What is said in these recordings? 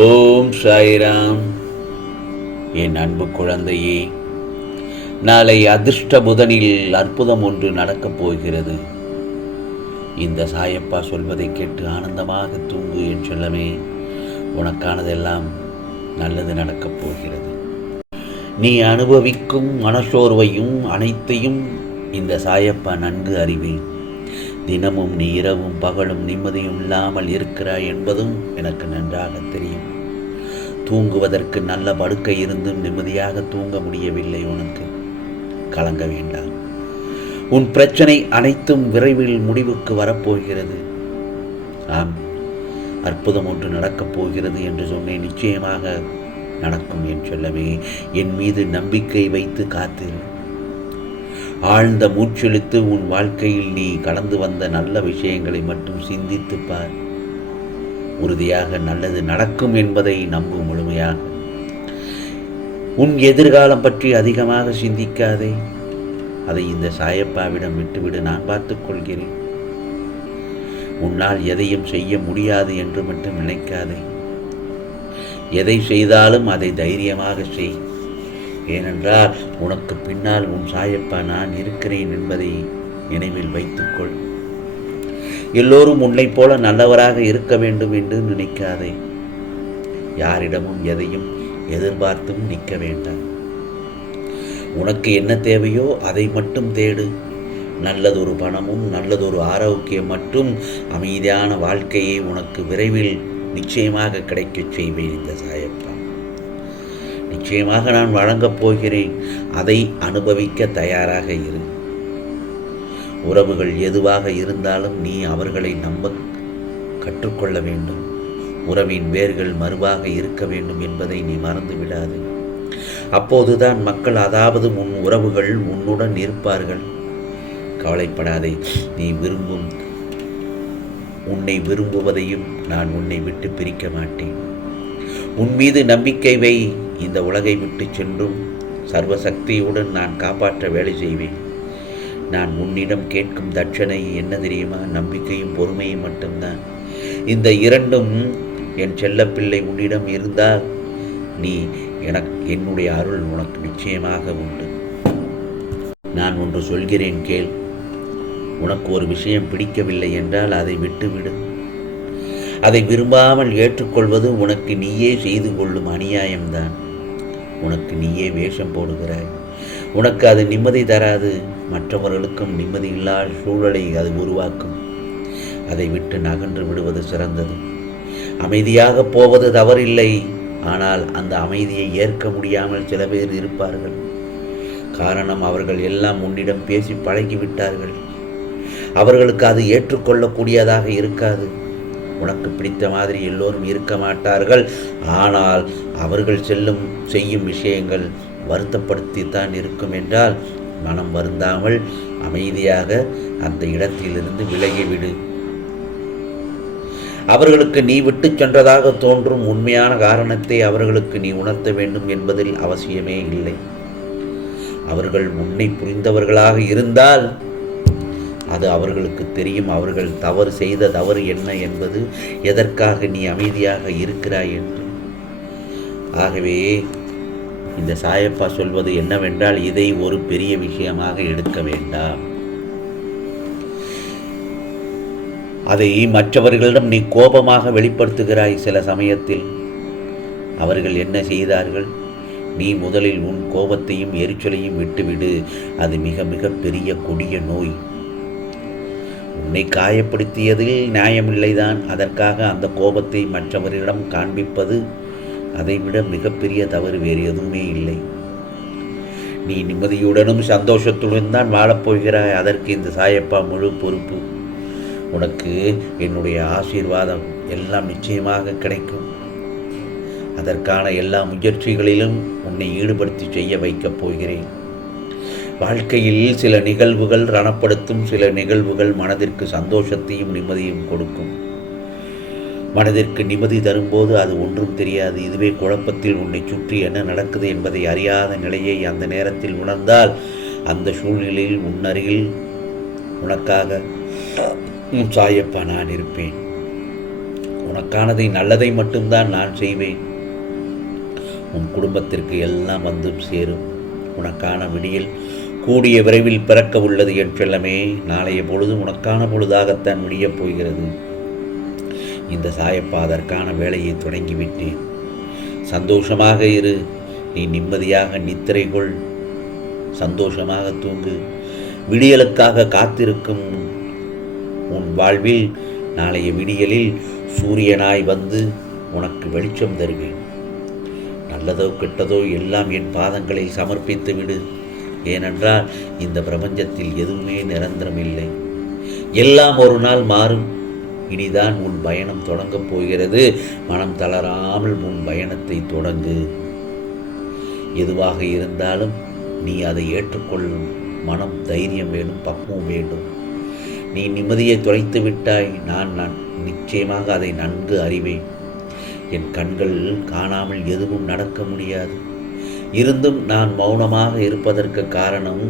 ஓம் சாய்ராம். என் அன்பு குழந்தையே நாளை அதிர்ஷ்ட புதனில் அற்புதம் ஒன்று நடக்கப் போகிறது. இந்த சாயப்பா சொல்வதை கேட்டு ஆனந்தமாக தூங்கு என் செல்லமே உனக்கானதெல்லாம் நல்லது நடக்கப் போகிறது. நீ அனுபவிக்கும் மனசோர்வையும் அனைத்தையும் இந்த சாயப்பா நன்கு அறிவேன். தினமும் நீ இரவும் பகலும் நிம்மதியும் இல்லாமல் இருக்கிறாய் என்பதும் எனக்கு நன்றாக தெரியும். தூங்குவதற்கு நல்ல படுக்கை இருந்தும் நிம்மதியாக தூங்க முடியவில்லை உனக்கு. கலங்க வேண்டாம். உன் பிரச்சனை அனைத்தும் விரைவில் முடிவுக்கு வரப்போகிறது. ஆம் அற்புதம் ஒன்று நடக்கப் போகிறது என்று சொன்னேன். நிச்சயமாக நடக்கும் என் சொல்லவே என் மீது நம்பிக்கை வைத்து காத்திரு. ஆழ்ந்த மூச்செழுத்து உன் வாழ்க்கையில் நீ கடந்து வந்த நல்ல விஷயங்களை மட்டும் சிந்தித்துப் பார். உறுதியாக நல்லது நடக்கும் என்பதை நம்பு முழுமையாக. உன் எதிர்காலம் பற்றி அதிகமாக சிந்திக்காதே. அதை இந்த சாயப்பாவிடம் விட்டுவிடு நான் பார்த்துக் கொள்கிறேன். உன்னால் எதையும் செய்ய முடியாது என்று மட்டும் நினைக்காதே. எதை செய்தாலும் அதை தைரியமாக செய். ஏனென்றால் உனக்கு பின்னால் உன் சாயப்பா நான் இருக்கிறேன் என்பதை நினைவில் வைத்துக்கொள். எல்லோரும் உன்னைப் போல நல்லவராக இருக்க வேண்டும் என்று நினைக்காதே. யாரிடமும் எதையும் எதிர்பார்த்தும் நிற்க வேண்டாம். உனக்கு என்ன தேவையோ அதை மட்டும் தேடு. நல்லதொரு பணமும் நல்லதொரு ஆரோக்கியம் மற்றும் அமைதியான வாழ்க்கையை உனக்கு விரைவில் நிச்சயமாக கிடைக்கச் செய்வேன் இந்த சாயப்பா. நிச்சயமாக நான் வழங்கப் போகிறேன். அதை அனுபவிக்க தயாராக இரு. உறவுகள் எதுவாக இருந்தாலும் நீ அவர்களை நம்ப கற்றுக்கொள்ள வேண்டும். உறவின் வேர்கள் மறுவாக இருக்க வேண்டும் என்பதை நீ மறந்து விடாது. அப்போதுதான் மக்கள் அதாவது உன் உறவுகள் உன்னுடன் இருப்பார்கள். கவலைப்படாதே நீ விரும்பும் உன்னை விரும்புவதையும் நான் உன்னை விட்டு பிரிக்க மாட்டேன். உன் மீது நம்பிக்கை வை. இந்த உலகை விட்டு சென்றும் சர்வசக்தியுடன் நான் காப்பாற்ற வேலை செய்வேன். நான் உன்னிடம் கேட்கும் தட்சணை என்ன தெரியுமா? நம்பிக்கையும் பொறுமையும் மட்டும்தான். இந்த இரண்டும் என் செல்லப்பிள்ளை உன்னிடம் இருந்தால் நீ எனக்கு என்னுடைய அருள் உனக்கு நிச்சயமாக உண்டு. நான் ஒன்று சொல்கிறேன் கேள். உனக்கு ஒரு விஷயம் பிடிக்கவில்லை என்றால் அதை விட்டுவிடு. அதை விரும்பாமல் ஏற்றுக்கொள்வது உனக்கு நீயே செய்து கொள்ளும் அநியாயம்தான். உனக்கு நீயே வேஷம் போடுகிறாய். உனக்கு அது நிம்மதி தராது. மற்றவர்களுக்கும் நிம்மதி இல்லாத சூழலை அது உருவாக்கும். அதை விட்டு நகன்று விடுவது சிறந்தது. அமைதியாக போவது தவறில்லை. ஆனால் அந்த அமைதியை ஏற்க முடியாமல் சில பேர் இருப்பார்கள். காரணம் அவர்கள் எல்லாம் உன்னிடம் பேசி பழகிவிட்டார்கள். அவர்களுக்கு அது ஏற்றுக்கொள்ளக்கூடியதாக இருக்காது. உனக்கு பிடித்த மாதிரி எல்லோரும் இருக்க மாட்டார்கள். ஆனால் அவர்கள் செல்லும் செய்யும் விஷயங்கள் வருத்தப்படுத்தித்தான் இருக்கும் என்றால் மனம் வருந்தாமல் அமைதியாக அந்த இடத்திலிருந்து விலகிவிடு அவர்களுக்கு நீ விட்டு சென்றதாக தோன்றும் உண்மையான காரணத்தை அவர்களுக்கு நீ உணர்த்த வேண்டும் என்பதில் அவசியமே இல்லை. அவர்கள் உன்னை புரிந்தவர்களாக இருந்தால் அது அவர்களுக்கு தெரியும். அவர்கள் தவறு செய்த தவறு என்ன என்பது எதற்காக நீ அமைதியாக இருக்கிறாய் என்று ஆகவே இந்த சாயப்பா சொல்வது என்னவென்றால் இதை ஒரு பெரிய விஷயமாக எடுக்க வேண்டாம். அதை மற்றவர்களிடம் நீ கோபமாக வெளிப்படுத்துகிறாய் சில சமயத்தில். அவர்கள் என்ன செய்தார்கள்? நீ முதலில் உன் கோபத்தையும் எரிச்சலையும் விட்டுவிடு. அது மிக மிக பெரிய கொடிய நோய். உன்னை காயப்படுத்தியதில் நியாயமில்லைதான். அதற்காக அந்த கோபத்தை மற்றவரிடம் காண்பிப்பது அதைவிட மிகப்பெரிய தவறு வேறு எதுவுமே இல்லை. நீ நிம்மதியுடனும் சந்தோஷத்துடன் தான் வாழப்போகிறாய் அதற்கு இந்த சாயப்பா முழு பொறுப்பு. உனக்கு என்னுடைய ஆசீர்வாதம் எல்லாம் நிச்சயமாக கிடைக்கும். அதற்கான எல்லா முயற்சிகளிலும் உன்னை ஈடுபடுத்தி செய்ய வைக்கப் போகிறேன். வாழ்க்கையில் சில நிகழ்வுகள் ரணப்படுத்தும் சில நிகழ்வுகள் மனதிற்கு சந்தோஷத்தையும் நிம்மதியும் கொடுக்கும். மனதிற்கு நிம்மதி தரும்போது அது ஒன்றும் தெரியாது. இதுவே குழப்பத்தில் உன்னை சுற்றி என்ன நடக்குது என்பதை அறியாத நிலையை அந்த நேரத்தில் உணர்ந்தால் அந்த சூழ்நிலையில் உன்னருகில் உனக்காக உன் சாயப்பா நான் இருப்பேன். உனக்கானதை நல்லதை மட்டும்தான் நான் செய்வேன். உன் குடும்பத்திற்கு எல்லாம் வந்து சேரும். உனக்கான விடியல் கூடிய விரைவில் பிறக்க உள்ளது என்றெல்லாமே நாளைய பொழுது உனக்கான பொழுதாகத்தான் விடியப் போகிறது. இந்த சாயப்பா அதற்கான வேலையை தொடங்கிவிட்டேன். சந்தோஷமாக இரு நீ நிம்மதியாக நித்திரை கொள். சந்தோஷமாக தூங்கு. விடியலுக்காக காத்திருக்கும் உன் வாழ்வில் நாளைய விடியலில் சூரியனாய் வந்து உனக்கு வெளிச்சம் தருவேன். நல்லதோ கெட்டதோ எல்லாம் என் பாதங்களில் சமர்ப்பித்து விடு. ஏனென்றால் இந்த பிரபஞ்சத்தில் எதுவுமே நிரந்தரம் இல்லை எல்லாம் ஒரு நாள் மாறும். இனிதான் உன் பயணம் தொடங்கப் போகிறது. மனம் தளராமல் உன் பயணத்தை தொடங்கு. எதுவாக இருந்தாலும் நீ அதை ஏற்றுக்கொள்ளும். மனம் தைரியம் வேணும் பக்குவம் வேண்டும். நீ நிம்மதியை தொலைத்து விட்டாய். நான் நான் நிச்சயமாக அதை நன்கு அறிவேன். என் கண்கள் காணாமல் எதுவும் நடக்க முடியாது. இருந்தும் நான் மௌனமாக இருப்பதற்கு காரணம்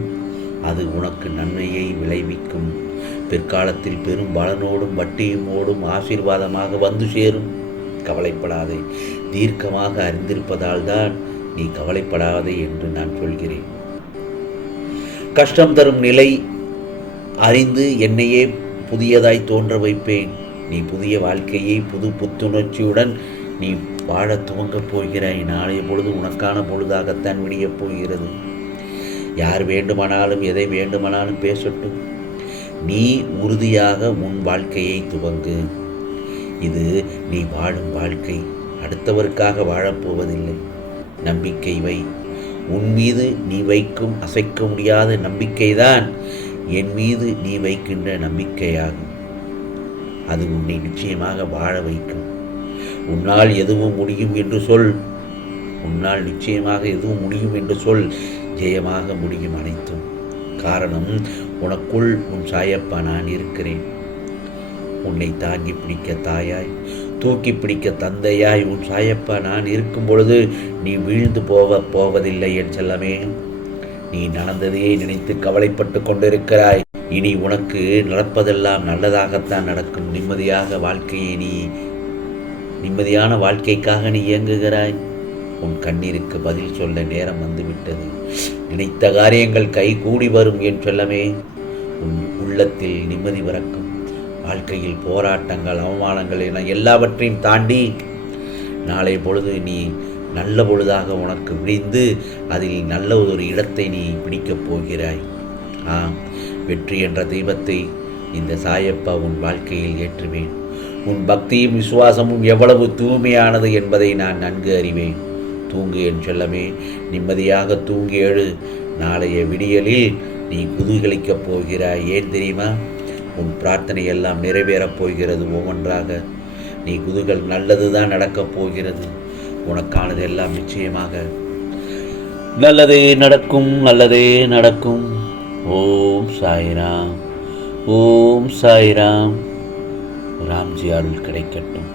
அது உனக்கு நன்மையை விளைவிக்கும். பிற்காலத்தில் பெரும் பலனோடும் வட்டியும் ஓடும் ஆசீர்வாதமாக வந்து சேரும். கவலைப்படாதே. தீர்க்கமாக அறிந்திருப்பதால் தான் நீ கவலைப்படாதே என்று நான் சொல்கிறேன். கஷ்டம் தரும் நிலை அறிந்து என்னையே புதியதாய் தோன்ற வைப்பேன். நீ புதிய வாழ்க்கையை புது புத்துணர்ச்சியுடன் நீ வாழ துவங்கப் போகிறாய். நாளைய பொழுது உனக்கான பொழுதாகத்தான் விடியப் போகிறது. யார் வேண்டுமானாலும் எதை வேண்டுமானாலும் பேசட்டும். நீ உறுதியாக உன் வாழ்க்கையை துவங்கு. இது நீ வாழும் வாழ்க்கை. அடுத்தவருக்காக வாழப்போவதில்லை. நம்பிக்கை வை. உன் மீது நீ வைக்கும் அசைக்க முடியாத நம்பிக்கைதான் என் மீது நீ வைக்கின்ற நம்பிக்கையாகும். அது உன்னை நிச்சயமாக வாழ வைக்கும். உன்னால் எதுவும் முடியும் என்று சொல். உன்னால் நிச்சயமாக எதுவும் முடியும் என்று சொல். ஜெயமாக முடியும் அனைத்தும். காரணம் உனக்குள் உன் சாயப்பா நான் இருக்கிறேன். உன்னை தாங்கி பிடிக்க தாயாய் தூக்கி பிடிக்க தந்தையாய் உன் சாயப்பா நான் இருக்கும் பொழுது நீ வீழ்ந்து போக போவதில்லை என் செல்லமே. நீ நடந்ததையே நினைத்து கவலைப்பட்டு கொண்டிருக்கிறாய். இனி உனக்கு நடப்பதெல்லாம் நல்லதாகத்தான் நடக்கும். நிம்மதியாக வாழ்க்கையை நீ நிம்மதியான வாழ்க்கைக்காக நீ இயங்குகிறாய். உன் கண்ணீருக்கு பதில் சொல்ல நேரம் வந்துவிட்டது. நினைத்த காரியங்கள் கை கூடி வரும் என் சொல்லமே. உள்ளத்தில் நிம்மதி பிறக்கும். வாழ்க்கையில் போராட்டங்கள் அவமானங்கள் என எல்லாவற்றையும் தாண்டி நாளை பொழுது நீ நல்ல பொழுதாக உனக்கு விழிந்து அதில் நல்ல ஒரு இடத்தை நீ பிடிக்கப் போகிறாய். ஆம் வெற்றி என்ற தெய்வத்தை இந்த சாயப்பா உன் வாழ்க்கையில் ஏற்றுவேன். உன் பக்தியும் விசுவாசமும் எவ்வளவு தூய்மையானது என்பதை நான் நன்கு அறிவேன். தூங்கு என் செல்லமே நிம்மதியாக தூங்கி எழு. நாளைய விடியலில் நீ குதூகலிக்கப் போகிறாய். ஏன் தெரியுமா? உன் பிரார்த்தனை எல்லாம் நிறைவேறப் போகிறது ஒவ்வொன்றாக. நீ குதூகல் நல்லது தான் நடக்கப் போகிறது. உனக்கானது எல்லாம் நிச்சயமாக. நல்லதே நடக்கும் நல்லதே நடக்கும். ஓம் சாய்ராம் ஓம் சாய்ராம். ராம்ஜி அருள் கிடைக்கட்டும்.